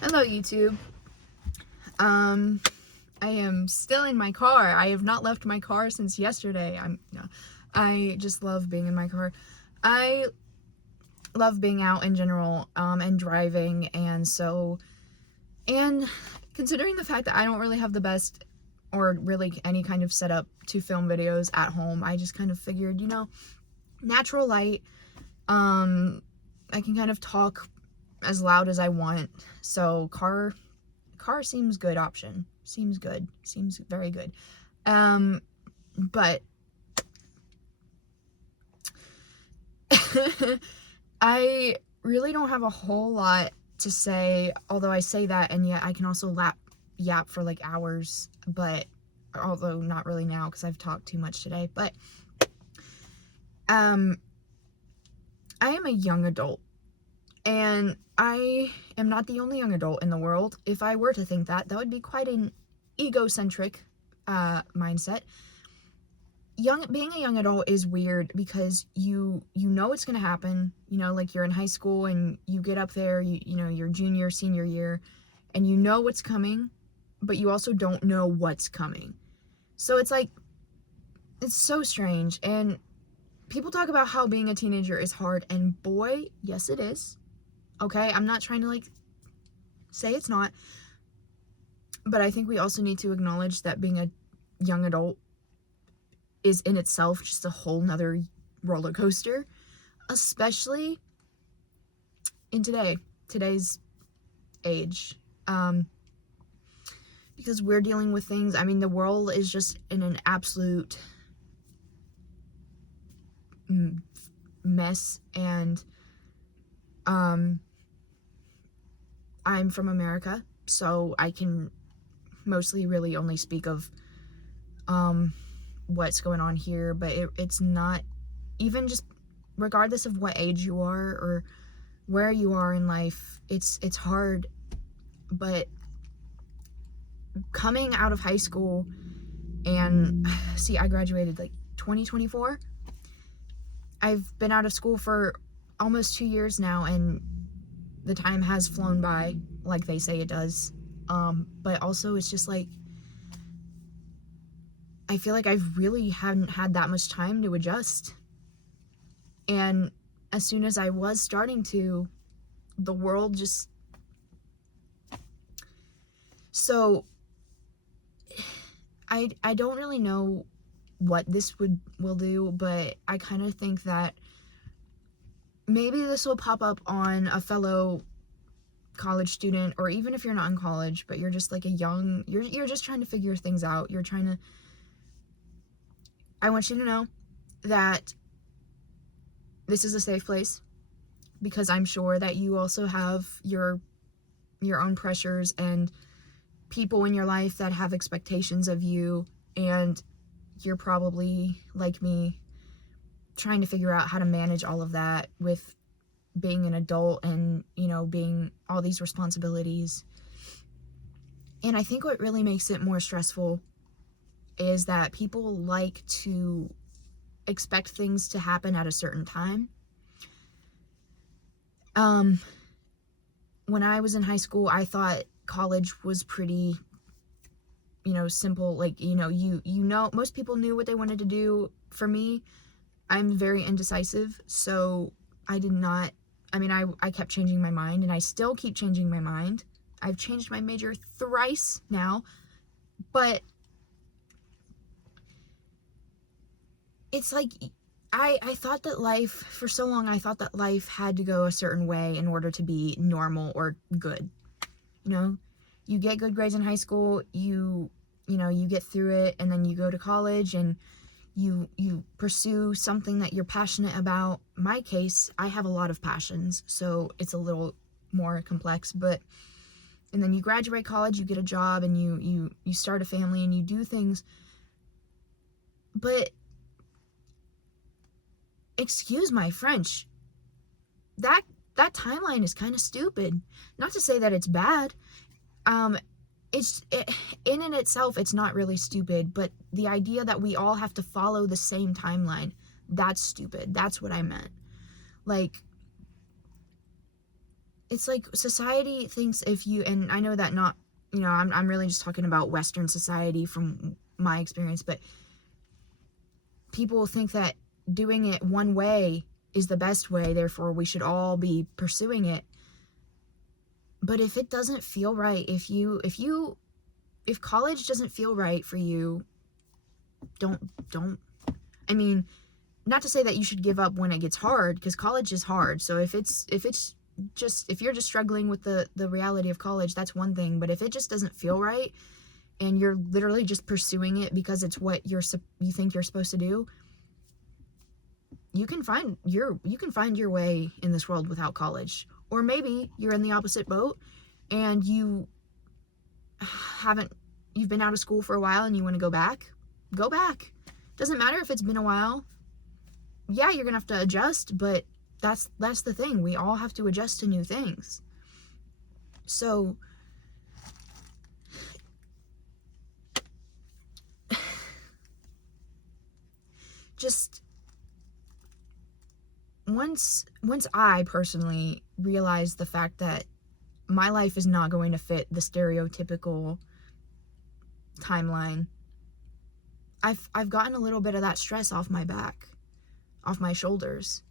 Hello, YouTube. I am still in my car. I have not left my car since yesterday. I just love being in my car. I love being out in general, and driving, and considering the fact that I don't really have the best or really any kind of setup to film videos at home, I just kind of figured, natural light, I can kind of talk as loud as I want, so car seems good option. Seems good. Seems very good. But I really don't have a whole lot to say, although I say that, and yet I can also yap for like hours, but although not really now because I've talked too much today. But I am a young adult, and I am not the only young adult in the world. If I were to think that would be quite an egocentric mindset. Being a young adult is weird because you know it's gonna happen. Like you're in high school and you get up there, your junior, senior year, and you know what's coming, but you also don't know what's coming. So it's like, it's so strange. And people talk about how being a teenager is hard, and boy, yes it is. Okay, I'm not trying to like say it's not, but I think we also need to acknowledge that being a young adult is in itself just a whole nother roller coaster, especially in today's age, because we're dealing with things. I mean, the world is just in an absolute mess, and I'm from America, so I can mostly really only speak of what's going on here, but it's not, even just regardless of what age you are or where you are in life, it's hard. But coming out of high school, and see, I graduated like 2024. I've been out of school for almost 2 years now, and the time has flown by like they say it does. But also it's just like, I feel like I really haven't had that much time to adjust. And as soon as I was starting to, the world just... So I don't really know what this will do, but I kind of think that maybe this will pop up on a fellow college student, or even if you're not in college, but you're just like you're just trying to figure things out. I want you to know that this is a safe place, because I'm sure that you also have your own pressures and people in your life that have expectations of you, and you're probably like me, trying to figure out how to manage all of that with being an adult and, being all these responsibilities. And I think what really makes it more stressful is that people like to expect things to happen at a certain time. When I was in high school, I thought college was pretty, simple. Like, most people knew what they wanted to do. For me, I'm very indecisive, so I kept changing my mind, and I still keep changing my mind. I've changed my major thrice now, but it's like, I thought that life, for so long, I thought that life had to go a certain way in order to be normal or good. You get good grades in high school, you get through it, and then you go to college, and you pursue something that you're passionate about. My case, I have a lot of passions, so it's a little more complex, and then you graduate college, you get a job, and you start a family, and you do things. But excuse my French, that timeline is kind of stupid. Not to say that it's bad. In and itself, it's not really stupid, but the idea that we all have to follow the same timeline, that's stupid. That's what I meant. Like, it's like society thinks if you, and I know that not, I'm really just talking about Western society from my experience, but people think that doing it one way is the best way, therefore we should all be pursuing it. But if it doesn't feel right, if college doesn't feel right for you, don't, I mean, not to say that you should give up when it gets hard, because college is hard. So if you're just struggling with the reality of college, that's one thing. But if it just doesn't feel right and you're literally just pursuing it because it's what you think you're supposed to do, you can find your way in this world without college. Or maybe you're in the opposite boat and you've been out of school for a while and you want to go back. Go back. Doesn't matter if it's been a while. Yeah, you're gonna have to adjust, but that's the thing. We all have to adjust to new things. So just once I personally realized the fact that my life is not going to fit the stereotypical timeline, I've gotten a little bit of that stress off my back, off my shoulders.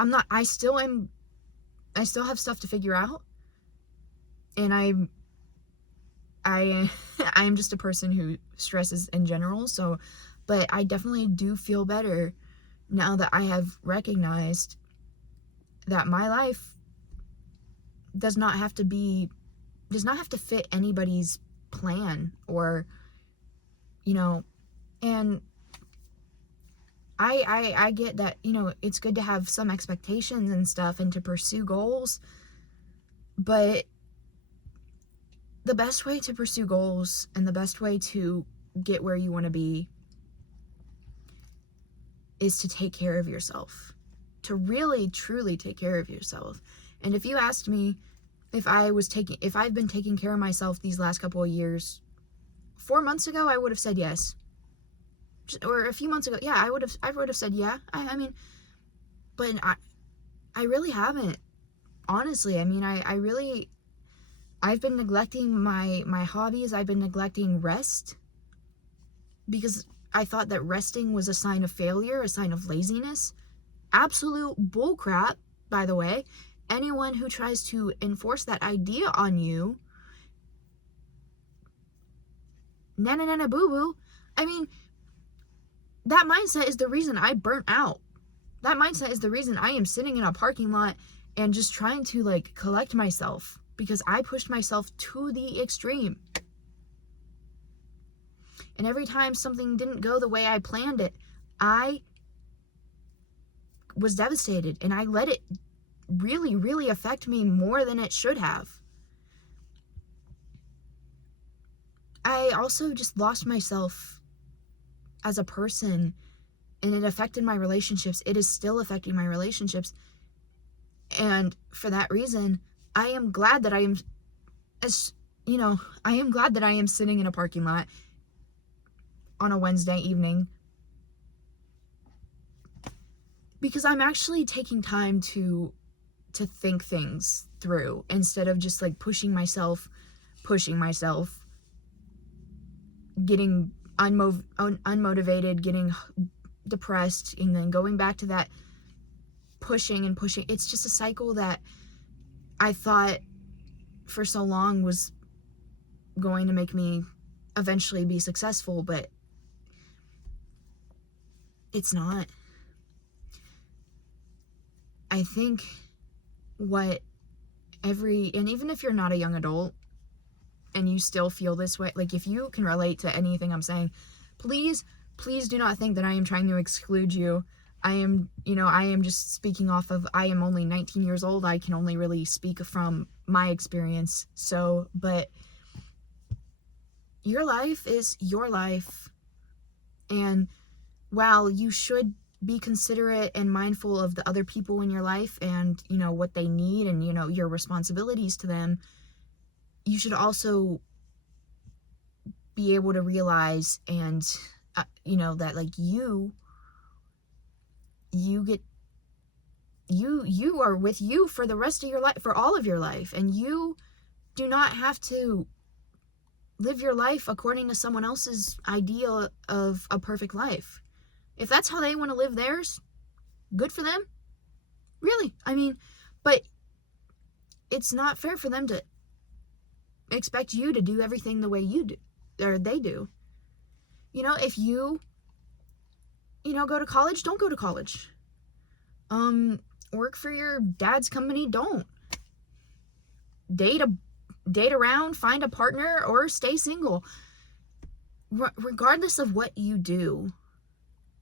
I still have stuff to figure out, and I am just a person who stresses in general, so, but I definitely do feel better now that I have recognized that my life does not have to fit anybody's plan, or, and I get that, it's good to have some expectations and stuff and to pursue goals, but the best way to pursue goals and the best way to get where you want to be is to take care of yourself, to really truly take care of yourself. And if you asked me if I've been taking care of myself these last couple of years, 4 months ago I would have said yes. Or a few months ago, yeah, I would have said yeah. I mean, but I really haven't. Honestly, I mean, I've been neglecting my hobbies. I've been neglecting rest because I thought that resting was a sign of failure, a sign of laziness. Absolute bullcrap, by the way. Anyone who tries to enforce that idea on you, nana boo boo. I mean, that mindset is the reason I burnt out. That mindset is the reason I am sitting in a parking lot and just trying to like collect myself, because I pushed myself to the extreme. And every time something didn't go the way I planned it, I was devastated, and I let it really, really affect me more than it should have. I also just lost myself as a person, and it affected my relationships. It is still affecting my relationships. And for that reason, I am glad that I am sitting in a parking lot on a Wednesday evening, because I'm actually taking time to think things through instead of just like pushing myself, getting unmotivated, getting depressed, and then going back to that pushing. It's just a cycle that I thought for so long was going to make me eventually be successful, but it's not. I think and even if you're not a young adult and you still feel this way, like if you can relate to anything I'm saying, please do not think that I am trying to exclude you. I am just speaking off of, I am only 19 years old. I can only really speak from my experience. So, but your life is your life. And while you should be considerate and mindful of the other people in your life and, what they need and, your responsibilities to them, you should also be able to realize and, that like you get you are with you for the rest of your life, for all of your life, and you do not have to live your life according to someone else's ideal of a perfect life. If that's how they want to live theirs, good for them. Really. I mean, but it's not fair for them to expect you to do everything the way you do, or they do. You know, if you go to college, don't go to college. Work for your dad's company, don't. Date around, find a partner, or stay single. Regardless of what you do,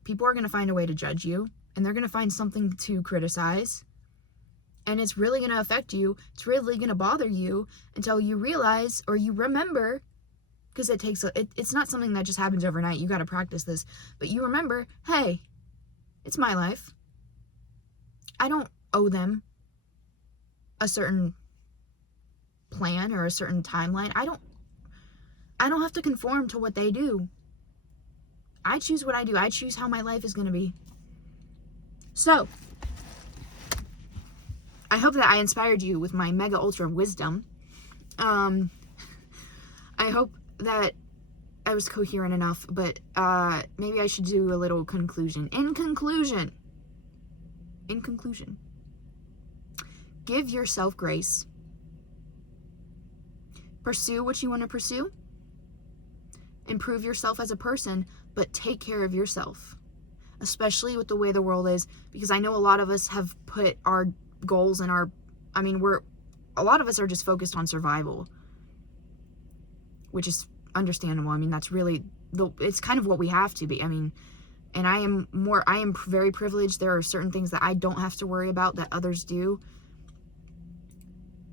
people are going to find a way to judge you, and they're going to find something to criticize, and it's really going to affect you. It's really going to bother you until you realize, or you remember, because it's not something that just happens overnight. You got to practice this, but you remember, hey, it's my life. I don't owe them a certain plan or a certain timeline. I don't have to conform to what they do. I choose what I do. I choose how my life is going to be. So, I hope that I inspired you with my mega ultra wisdom. I hope that I was coherent enough, but maybe I should do a little conclusion. In conclusion, give yourself grace. Pursue what you want to pursue. Improve yourself as a person, but take care of yourself, especially with the way the world is, because I know a lot of us have put our goals and a lot of us are just focused on survival, which is understandable. I mean, that's really it's kind of what we have to be. I mean, and I am very privileged. There are certain things that I don't have to worry about that others do.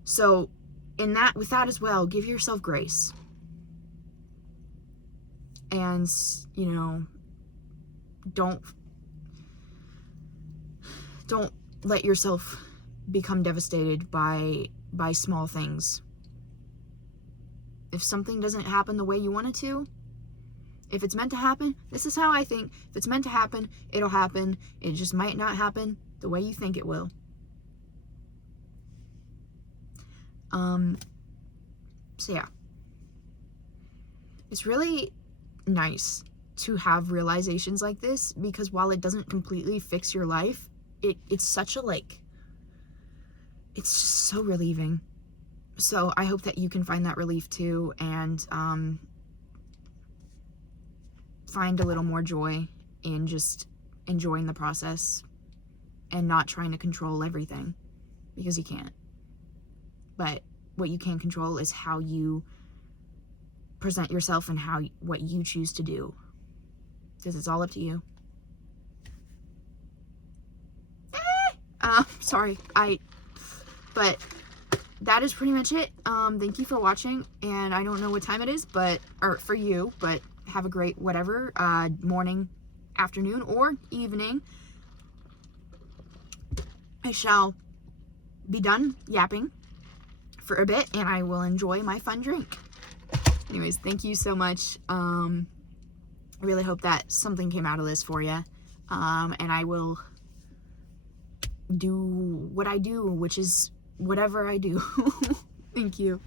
So with that as well, give yourself grace. And, don't let yourself become devastated by small things. If something doesn't happen the way you want it to, if it's meant to happen, this is how I think. If it's meant to happen, it'll happen. It just might not happen the way you think it will. So yeah. It's really nice to have realizations like this, because while it doesn't completely fix your life, it's such it's just so relieving. So I hope that you can find that relief too, and find a little more joy in just enjoying the process and not trying to control everything, because you can't. But what you can control is how you present yourself and what you choose to do, because it's all up to you. Sorry, but that is pretty much it. Thank you for watching, and I don't know what time it is, or for you, but have a great whatever, morning, afternoon, or evening. I shall be done yapping for a bit, and I will enjoy my fun drink. Anyways, thank you so much. I really hope that something came out of this for you. And I will do what I do, which is whatever I do. Thank you.